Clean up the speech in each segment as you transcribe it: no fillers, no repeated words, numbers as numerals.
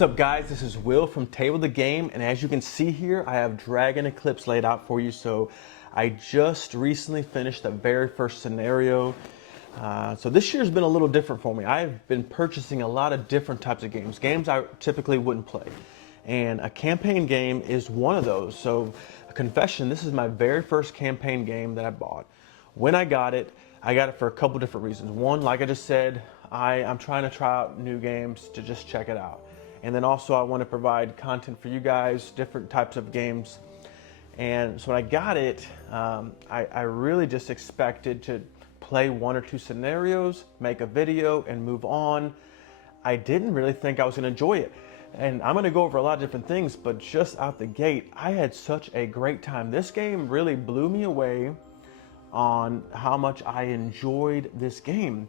What's up guys, this is Will from Table the Game, and as you can see here I have Dragon Eclipse laid out for you. So I just recently finished the very first scenario. So this year's been a little different for me. I've been purchasing a lot of different types of games I typically wouldn't play, and a campaign game is one of those. So a confession, this is my very first campaign game that I bought. When I got it for a couple different reasons. One, like I just said, I'm trying to try out new games to just check it out. And then also I want to provide content for you guys, different types of games. And so when I got it, I really just expected to play one or two scenarios, make a video, and move on. I didn't really think I was going to enjoy it. And I'm going to go over a lot of different things, but just out the gate, I had such a great time. This game really blew me away on how much I enjoyed this game.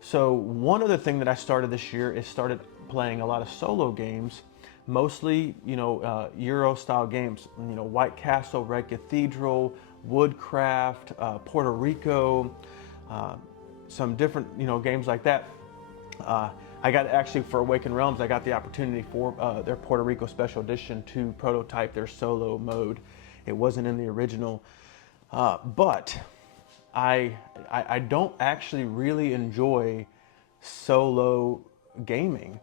So one other thing that I started this year is started playing a lot of solo games, mostly Euro style games, White Castle, Red Cathedral, Woodcraft, Puerto Rico, some different games like that. I got actually for Awaken Realms, I got the opportunity for their Puerto Rico special edition to prototype their solo mode. It wasn't in the original, but I don't actually really enjoy solo gaming.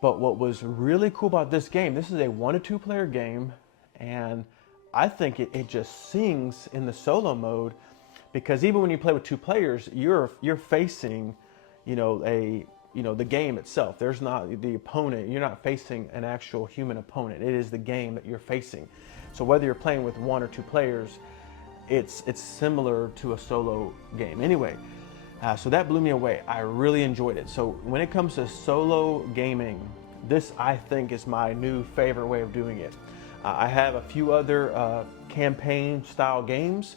But what was really cool about this game, this is a 1 to 2 player game, and I think it just sings in the solo mode, because even when you play with 2 players, you're facing, the game itself. There's not the opponent. You're not facing an actual human opponent. It is the game that you're facing. So whether you're playing with 1 or 2 players, it's similar to a solo game. Anyway, so that blew me away. I really enjoyed it. So when it comes to solo gaming, this I think is my new favorite way of doing it. I have a few other campaign style games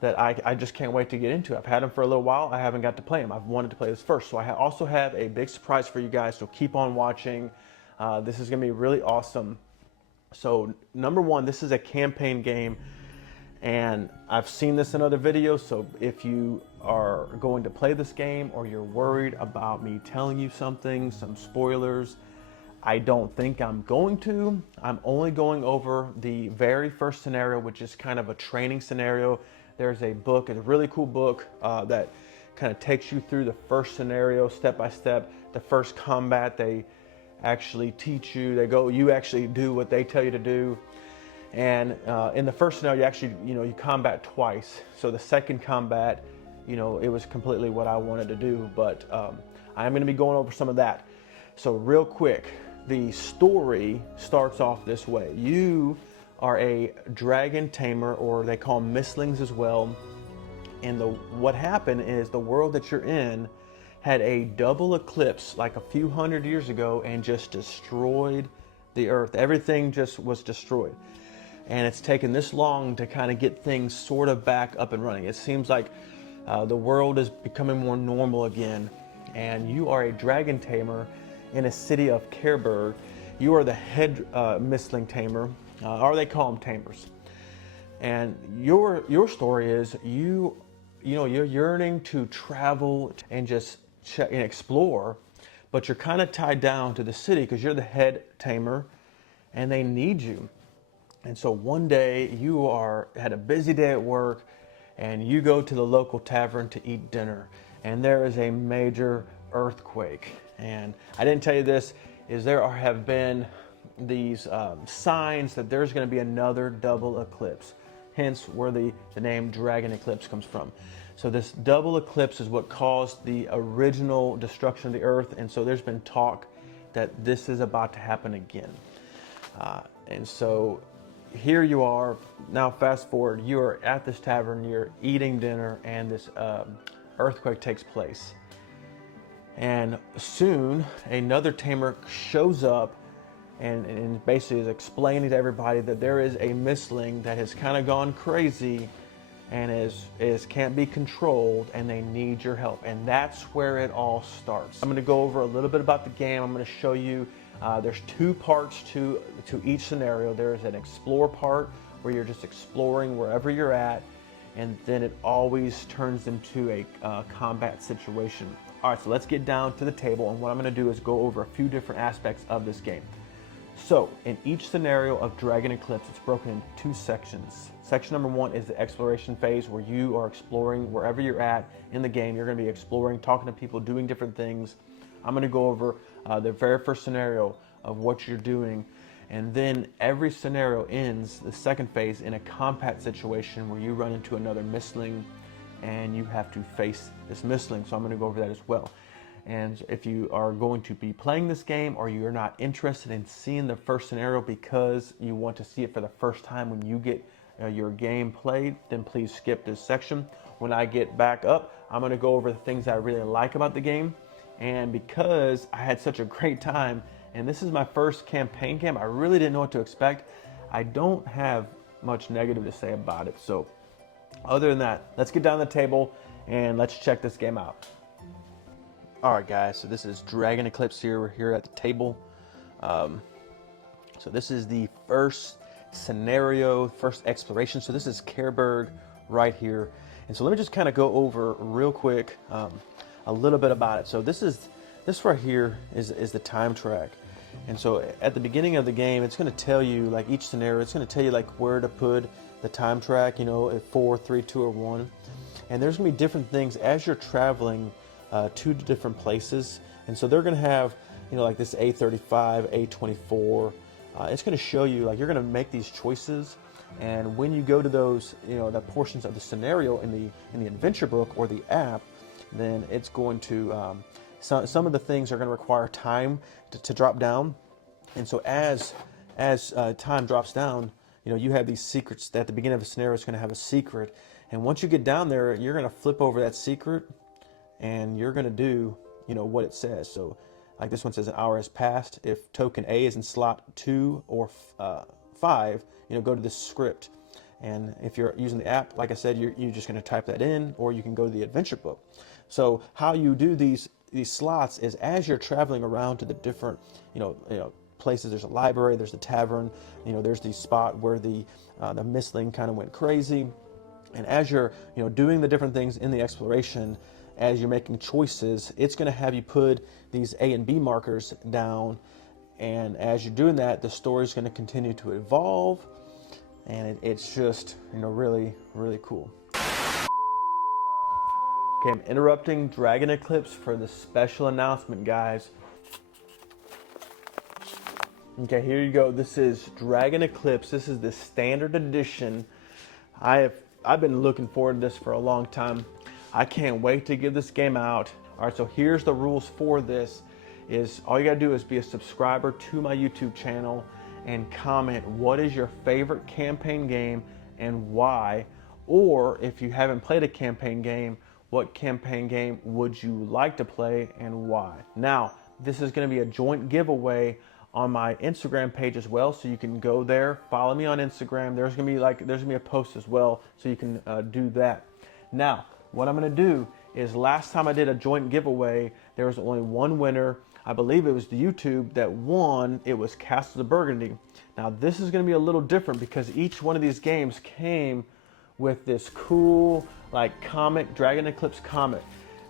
that I just can't wait to get into. I've had them for a little while. I haven't got to play them. I've wanted to play this first. So I also have a big surprise for you guys, so keep on watching. This is gonna be really awesome. So number one, this is a campaign game, and I've seen this in other videos. So if you are going to play this game, or you're worried about me telling you something, some spoilers, I don't think I'm going to. I'm only going over the very first scenario, which is kind of a training scenario. There's a book, a really cool book that kind of takes you through the first scenario step by step. The first combat, they actually teach you. You actually do what they tell you to do. And in the first scenario, you actually, you combat twice. So the second combat, it was completely what I wanted to do, but I'm gonna be going over some of that. So real quick, the story starts off this way. You are a dragon tamer, or they call them mistlings as well. And what happened is the world that you're in had a double eclipse like a few hundred years ago, and just destroyed the earth. Everything just was destroyed. And it's taken this long to kind of get things sort of back up and running. It seems like the world is becoming more normal again. And you are a dragon tamer in a city of Cairburg. You are the head mistling tamer, or they call them tamers. And your story is you're yearning to travel and just check and explore, but you're kind of tied down to the city because you're the head tamer, and they need you. And so one day you had a busy day at work, and you go to the local tavern to eat dinner, and there is a major earthquake. And I didn't tell you this, is there have been these signs that there's going to be another double eclipse, hence where the name Dragon Eclipse comes from. So this double eclipse is what caused the original destruction of the earth, and so there's been talk that this is about to happen again. And so here you are, now fast forward, you are at this tavern, you're eating dinner, and this earthquake takes place. And soon another tamer shows up and basically is explaining to everybody that there is a mistling that has kind of gone crazy and can't be controlled, and they need your help. And that's where it all starts. I'm going to go over a little bit about the game. I'm going to show you there's 2 parts to each scenario. There's an explore part where you're just exploring wherever you're at, and then it always turns into a combat situation. All right, so let's get down to the table, and what I'm going to do is go over a few different aspects of this game. So in each scenario of Dragon Eclipse, it's broken into 2 sections. Section number 1 is the exploration phase, where you are exploring wherever you're at in the game. You're going to be exploring, talking to people, doing different things. I'm going to go over the very first scenario of what you're doing. And then every scenario ends, the second phase, in a combat situation where you run into another mistling and you have to face this mistling. So I'm going to go over that as well. And if you are going to be playing this game, or you're not interested in seeing the first scenario because you want to see it for the first time when you get your game played, then please skip this section. When I get back up, I'm going to go over the things I really like about the game. And because I had such a great time, and this is my first campaign game, I really didn't know what to expect. I don't have much negative to say about it. So other than that, let's get down to the table and let's check this game out. All right, guys, so this is Dragon Eclipse here. We're here at the table. So this is the first scenario, first exploration. So this is Careberg right here. And so let me just kind of go over real quick a little bit about it. So this right here is the time track. And so at the beginning of the game, it's going to tell you, like, each scenario, it's going to tell you like where to put the time track, you know, at 4, 3, 2, or 1. And there's going to be different things as you're traveling to different places. And so they're going to have, you know, like this A35, A24. It's going to show you, like, you're going to make these choices. And when you go to those, you know, the portions of the scenario in the adventure book or the app, then it's going to, some of the things are going to require time to drop down. And so as time drops down, you know, you have these secrets. At the beginning of a scenario, it's going to have a secret. And once you get down there, you're going to flip over that secret and you're going to do, you know, what it says. So like this one says, an hour has passed. If token A is in slot 2 or 5, you know, go to this script. And if you're using the app, like I said, you're just going to type that in, or you can go to the adventure book. So how you do these slots is as you're traveling around to the different, you know, places. There's a library, there's a tavern, you know, there's the spot where the mistling kind of went crazy. And as you're, you know, doing the different things in the exploration, as you're making choices, it's going to have you put these A and B markers down. And as you're doing that, the story is going to continue to evolve. And it's just, you know, really, really cool. Okay, I'm interrupting Dragon Eclipse for the special announcement, guys. Okay, here you go. This is Dragon Eclipse. This is the standard edition. I've been looking forward to this for a long time. I can't wait to give this game out. All right, so here's the rules for this. Is all you gotta do is be a subscriber to my YouTube channel and comment what is your favorite campaign game and why. Or if you haven't played a campaign game, what campaign game would you like to play and why? Now, this is gonna be a joint giveaway on my Instagram page as well, so you can go there, follow me on Instagram. There's gonna be a post as well, so you can do that. Now, what I'm gonna do is, last time I did a joint giveaway, there was only one winner. I believe it was the YouTube that won. It was Castles of Burgundy. Now this is gonna be a little different because each one of these games came with this cool, like, comic, Dragon Eclipse comic.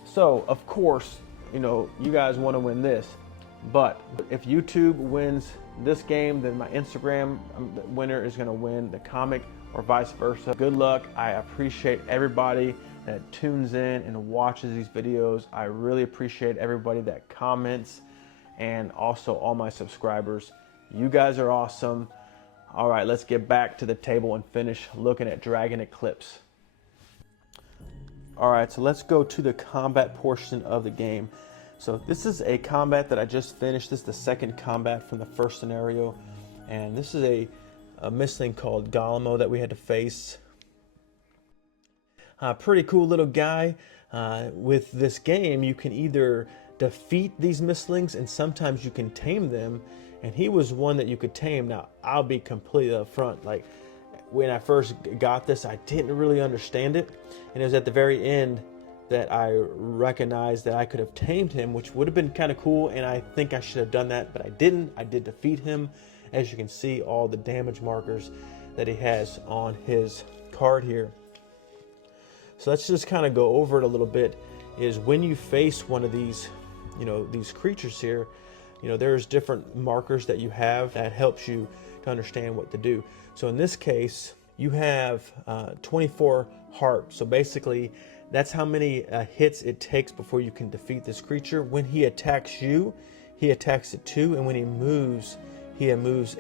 So of course, you know, you guys wanna win this. But if YouTube wins this game, then my Instagram winner is gonna win the comic, or vice versa. Good luck. I appreciate everybody that tunes in and watches these videos. I really appreciate everybody that comments, and also all my subscribers. You guys are awesome. All right, let's get back to the table and finish looking at Dragon Eclipse. All right, so let's go to the combat portion of the game. So this is a combat that I just finished. This is the second combat from the first scenario. And this is a mistling called Golemo that we had to face. Pretty cool little guy. With this game, you can either defeat these mistlings, and sometimes you can tame them. And he was one that you could tame. Now, I'll be completely upfront. Like, when I first got this, I didn't really understand it. And it was at the very end that I recognized that I could have tamed him, which would have been kind of cool. And I think I should have done that, but I didn't. I did defeat him. As you can see, all the damage markers that he has on his card here. So let's just kind of go over it a little bit. Is when you face one of these, you know, these creatures here, there's different markers that you have that helps you to understand what to do. So in this case, you have 24 heart. So basically, that's how many hits it takes before you can defeat this creature. When he attacks you, he attacks at 2, and when he moves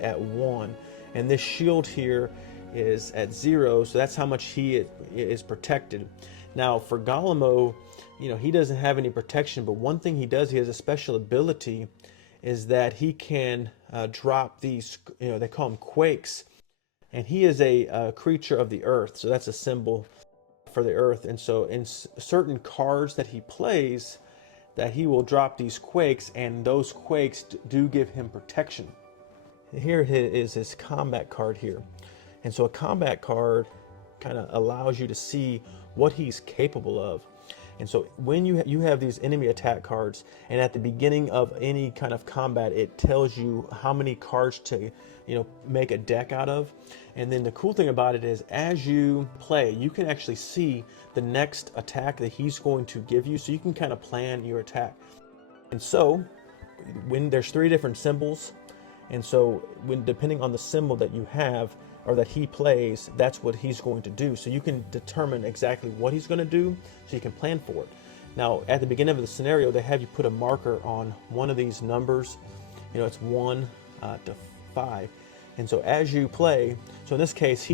at 1. And this shield here is at 0, so that's how much he is protected. Now for Golemo, he doesn't have any protection, but one thing he does, he has a special ability, is that he can drop these, they call them quakes, and he is a creature of the earth, so that's a symbol for the earth. And so in certain cards that he plays, that he will drop these quakes, and those quakes do give him protection. Here is his combat card here. And so a combat card kind of allows you to see what he's capable of. And so when you have these enemy attack cards, and at the beginning of any kind of combat, it tells you how many cards to make a deck out of. And then the cool thing about it is, as you play, you can actually see the next attack that he's going to give you, so you can kind of plan your attack. And so when there's 3 different symbols, and so depending on the symbol that you have or that he plays, that's what he's going to do. So you can determine exactly what he's going to do, so you can plan for it. Now at the beginning of the scenario, they have you put a marker on one of these numbers. It's 1 to 5. And so as you play, so in this case,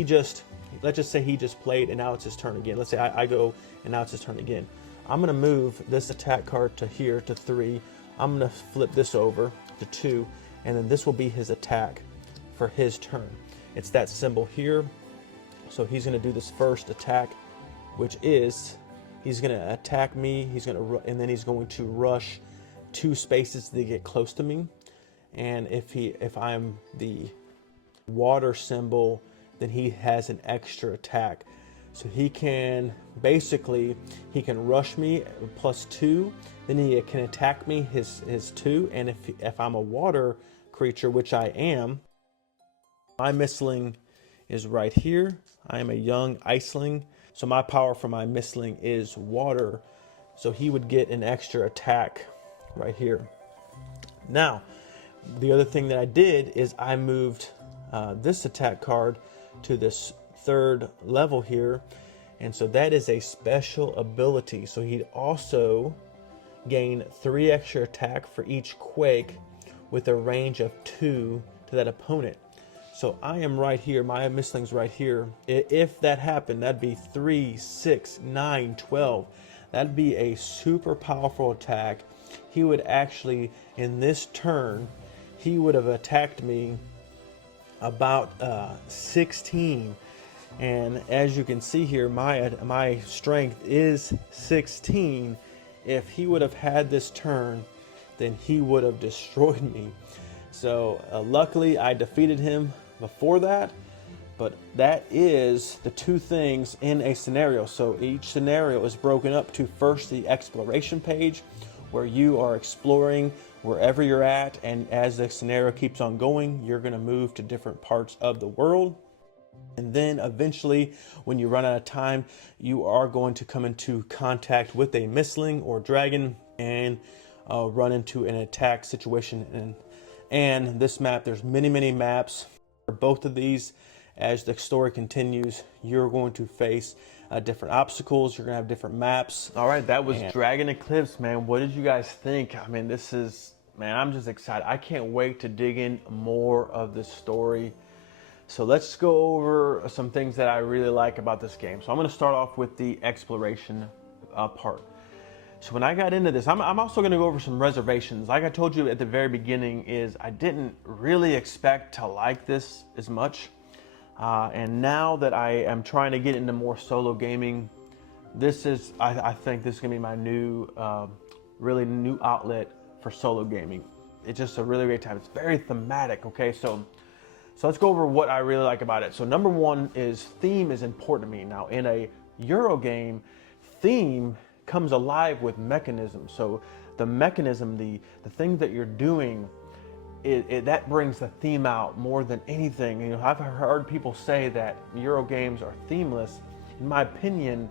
let's just say he just played, and now it's his turn again. Let's say I go, and now it's his turn again. I'm going to move this attack card to here to 3. I'm going to flip this over to 2, and then this will be his attack for his turn. It's that symbol here. So he's going to do this first attack, which is he's going to attack me. And then he's going to rush 2 spaces to get close to me. And if I'm the water symbol, then he has an extra attack. So he can rush me +2, then he can attack me his 2, and if I'm a water creature, which I am, my Mistling is right here. I am a young Iceling, so my power for my Mistling is water, so he would get an extra attack right here. Now the other thing that I did is I moved this attack card to this 3rd level here, and so that is a special ability. So he'd also gain 3 extra attack for each quake with a range of 2 to that opponent. So I am right here, my Mistling's right here. If that happened, that'd be 3, 6, 9, 12. That'd be a super powerful attack. He would actually, in this turn, he would have attacked me about 16. And as you can see here, my strength is 16. If he would have had this turn, then he would have destroyed me. So luckily I defeated him before that, but that is the 2 things in a scenario. So each scenario is broken up to first the exploration page, where you are exploring wherever you're at, and as the scenario keeps on going, you're going to move to different parts of the world. And then eventually, when you run out of time, you are going to come into contact with a Mistling or dragon and run into an attack situation. And this map, there's many maps for both of these. As the story continues, you're going to face different obstacles. You're going to have different maps. All right, that was Dragon Eclipse, man. What did you guys think? I mean, I'm just excited. I can't wait to dig in more of this story. So let's go over some things that I really like about this game. So I'm going to start off with the exploration part. So when I got into this, I'm also going to go over some reservations. Like I told you at the very beginning, is I didn't really expect to like this as much. And now that I am trying to get into more solo gaming, I think this is going to be my really new outlet for solo gaming. It's just a really great time. It's very thematic, okay? So let's go over what I really like about it. So number 1 is theme is important to me. Now in a Euro game, theme comes alive with mechanism. So the mechanism, the things that you're doing, that brings the theme out more than anything. I've heard people say that Euro games are themeless. In my opinion,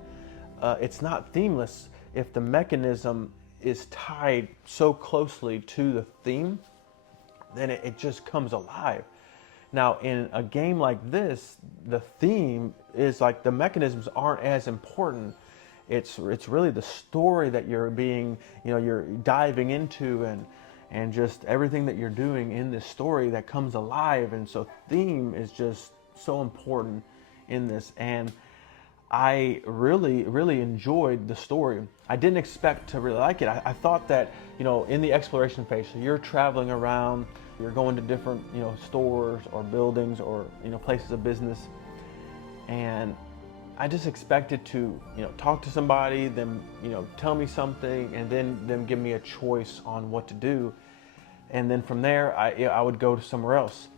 it's not themeless if the mechanism is tied so closely to the theme. then it just comes alive. Now, in a game like this, the theme is like the mechanisms aren't as important. It's really the story that you're you're diving into, and just everything that you're doing in this story that comes alive. And so theme is just so important in this. And I really enjoyed the story. I didn't expect to really like it. I thought that, in the exploration phase, so you're traveling around, you're going to different, stores or buildings or, places of business. And I just expected to, talk to somebody, them, tell me something, and then them give me a choice on what to do. And then from there, I would go to somewhere else.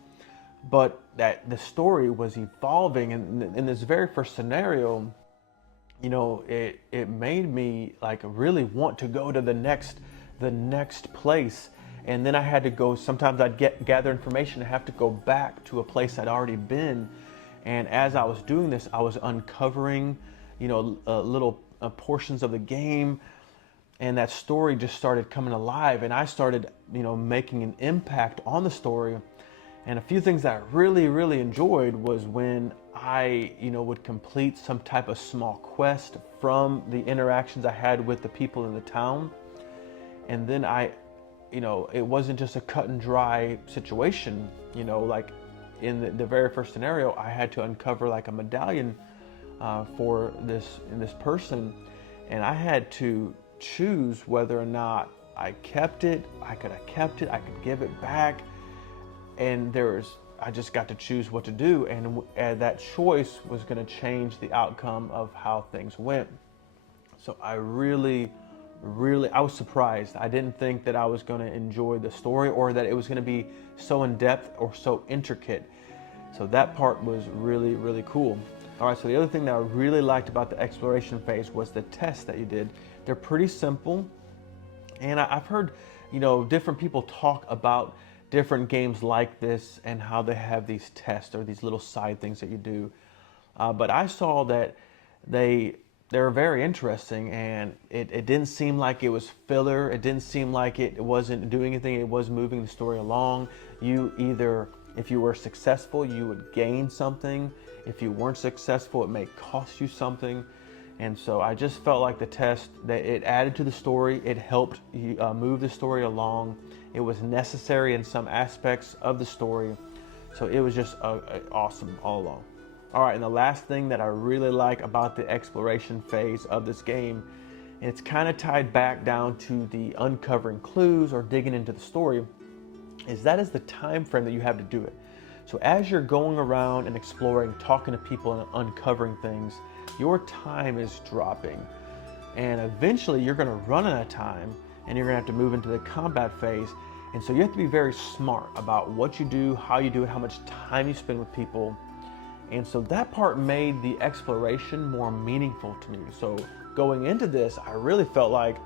But that the story was evolving, and in this very first scenario, it made me like really want to go to the next place. And then I had to go, sometimes I'd gather information and have to go back to a place I'd already been. And as I was doing this, I was uncovering, little portions of the game, and that story just started coming alive, and I started, making an impact on the story. And a few things that I really enjoyed was when I, would complete some type of small quest from the interactions I had with the people in the town. And then it wasn't just a cut and dry situation, like in the very first scenario, I had to uncover like a medallion for this person, and I had to choose whether or not I kept it. I could have kept it. I could give it back. And I just got to choose what to do, and that choice was going to change the outcome of how things went. So I I was surprised. I didn't think that I was going to enjoy the story, or that it was going to be so in depth or so intricate. So that part was really cool. All right, so the other thing that I really liked about the exploration phase was the tests that you did. They're pretty simple, and I've heard, different people talk about different games like this and how they have these tests or these little side things that you do. But I saw that they're very interesting, and it didn't seem like it was filler. It didn't seem like it wasn't doing anything. It was moving the story along. If you were successful, you would gain something. If you weren't successful, it may cost you something. And so I just felt like the test, that it added to the story. It helped you move the story along. It was necessary in some aspects of the story. So it was just awesome all along. All right, and the last thing that I really like about the exploration phase of this game, and it's kind of tied back down to the uncovering clues or digging into the story, is the time frame that you have to do it. So as you're going around and exploring, talking to people and uncovering things, your time is dropping. And eventually you're going to run out of time, and you're going to have to move into the combat phase. And so you have to be very smart about what you do, how you do it, how much time you spend with people. And so that part made the exploration more meaningful to me. So going into this, I really felt like,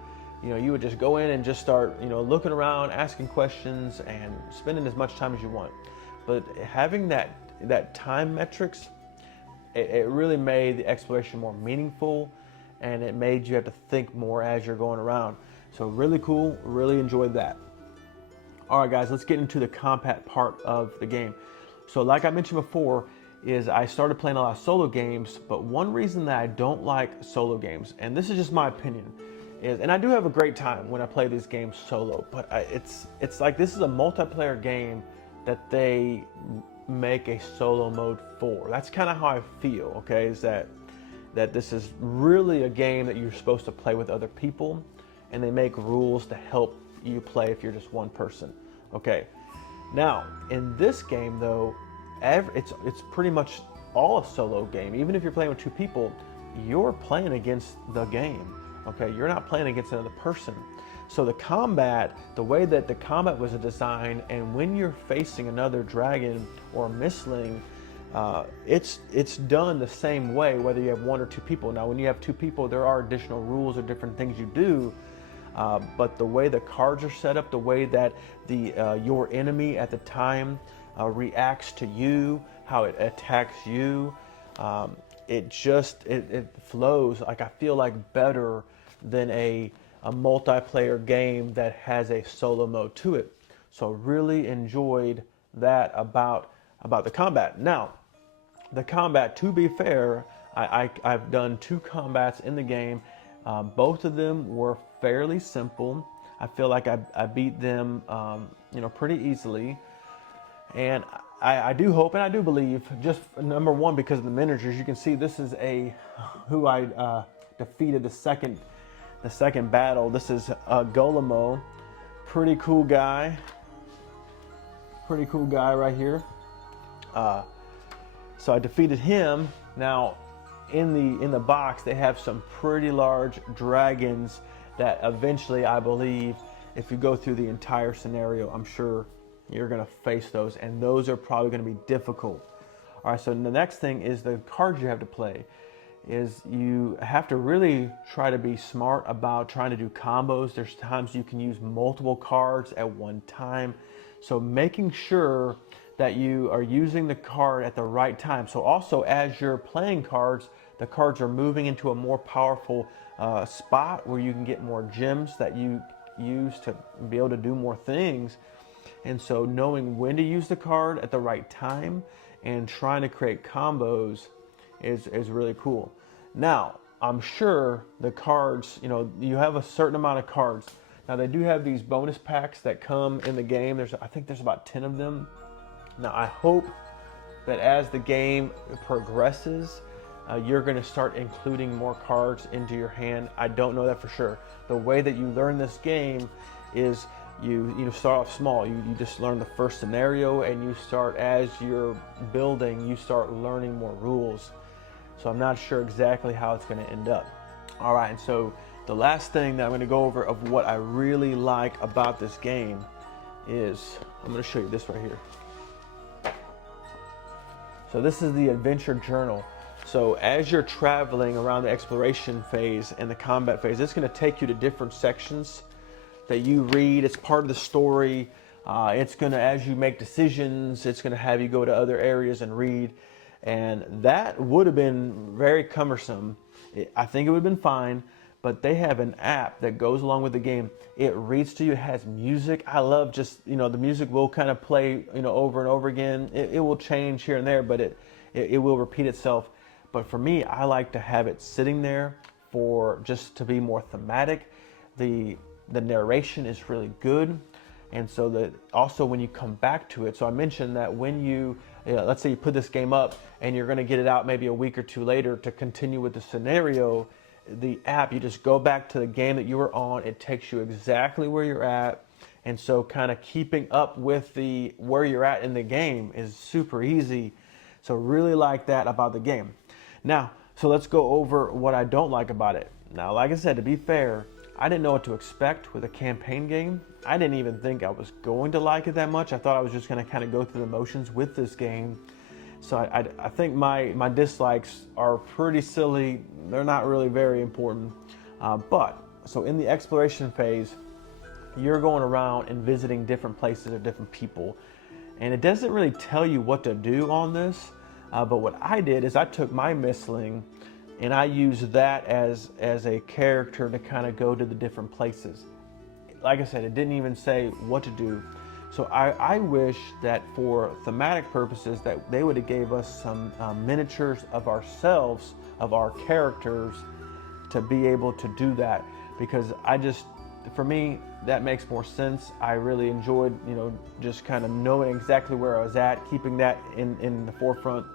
you would just go in and just start, looking around, asking questions, and spending as much time as you want. But having that time metrics, it really made the exploration more meaningful, and it made you have to think more as you're going around. So really cool, really enjoyed that. All right, guys, let's get into the combat part of the game. So like I mentioned before, is I started playing a lot of solo games, but one reason that I don't like solo games, and this is just my opinion, is, and I do have a great time when I play these games solo, but it's like this is a multiplayer game that they make a solo mode for. That's kind of how I feel, okay, is that this is really a game that you're supposed to play with other people, and they make rules to help you play if you're just one person. Okay, now in this game though, it's pretty much all a solo game. Even if you're playing with two people, you're playing against the game. Okay, you're not playing against another person. So the way that the combat was designed, and when you're facing another dragon or misling, it's done the same way whether you have one or two people. Now, when you have two people, there are additional rules or different things you do. But the way the cards are set up, the way that your enemy at the time reacts to you, how it attacks you, it flows, like I feel like, better than a multiplayer game that has a solo mode to it. So really enjoyed that about the combat. Now, the combat, to be fair, I've done 2 combats in the game. Both of them were fairly simple. I feel like I beat them, pretty easily. And I do hope and I do believe, just number one, because of the miniatures, you can see this is who I defeated the second battle. This is Golemo, pretty cool guy right here. So I defeated him. Now, in the box, they have some pretty large dragons that eventually, I believe, if you go through the entire scenario, I'm sure you're gonna face those, and those are probably gonna be difficult. All right, so the next thing is the cards you have to play. Is you have to really try to be smart about trying to do combos. There's times you can use multiple cards at one time. So making sure that you are using the card at the right time. So also, as you're playing cards, the cards are moving into a more powerful spot where you can get more gems that you use to be able to do more things. And so knowing when to use the card at the right time and trying to create combos is really cool. Now, I'm sure the cards, you have a certain amount of cards. Now, they do have these bonus packs that come in the game. I think there's about 10 of them. Now, I hope that as the game progresses, you're going to start including more cards into your hand. I don't know that for sure. The way that you learn this game is you start off small. You just learn the first scenario, and you start, as you're building, you start learning more rules. So I'm not sure exactly how it's going to end up. All right, and so the last thing that I'm going to go over of what I really like about this game is, I'm going to show you this right here. So this is the adventure journal. So as you're traveling around the exploration phase and the combat phase, it's going to take you to different sections that you read. It's part of the story. It's going to, as you make decisions, it's going to have you go to other areas and read. And that would have been very cumbersome. I think it would have been fine, but they have an app that goes along with the game. It reads to you, it has music. I love just, the music will kind of play, over and over again. It will change here and there, but it will repeat itself. But for me, I like to have it sitting there for just to be more thematic. The narration is really good. And so that also when you come back to it, so I mentioned that when let's say you put this game up and you're going to get it out maybe a week or 2 later to continue with the scenario, the app, you just go back to the game that you were on. It takes you exactly where you're at. And so kind of keeping up with where you're at in the game is super easy. So really like that about the game. Now, so let's go over what I don't like about it. Now, like I said, to be fair, I didn't know what to expect with a campaign game. I didn't even think I was going to like it that much. I thought I was just going to kind of go through the motions with this game. So I think my dislikes are pretty silly. They're not really very important. So in the exploration phase, you're going around and visiting different places of different people. And it doesn't really tell you what to do on this. But what I did is I took my Mistling and I used that as a character to kind of go to the different places. Like I said, it didn't even say what to do. So I wish that for thematic purposes that they would have gave us some miniatures of ourselves, of our characters, to be able to do that. Because for me, that makes more sense. I really enjoyed, just kind of knowing exactly where I was at, keeping that in the forefront.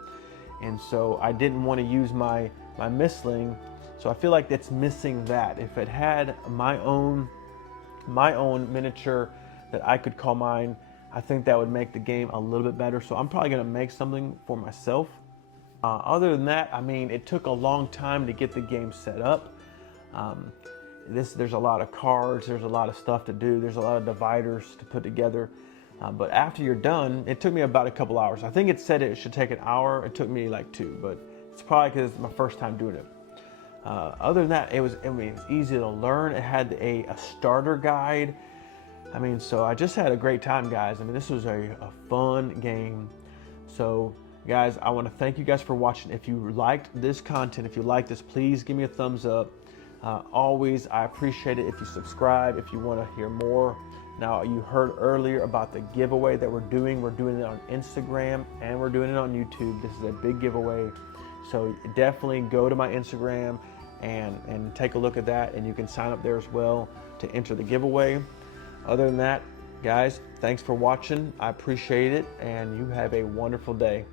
And so I didn't want to use my Mistling. So I feel like it's missing that. If it had my own miniature that I could call mine, I think that would make the game a little bit better. So I'm probably going to make something for myself. Other than that, it took a long time to get the game set up. There's a lot of cards, there's a lot of stuff to do, there's a lot of dividers to put together. But after you're done, it took me about a couple hours. I think it said it should take an hour. It took me like 2, but it's probably because it's my first time doing it. Other than that, it was easy to learn. It had a starter guide. So I just had a great time, guys. This was a fun game. So, guys, I want to thank you guys for watching. If you liked this content, if you like this, please give me a thumbs up. Always, I appreciate it if you subscribe, if you want to hear more Now, you heard earlier about the giveaway that we're doing. We're doing it on Instagram and we're doing it on YouTube. This is a big giveaway. So definitely go to my Instagram and take a look at that, and you can sign up there as well to enter the giveaway. Other than that, guys, thanks for watching. I appreciate it, and you have a wonderful day.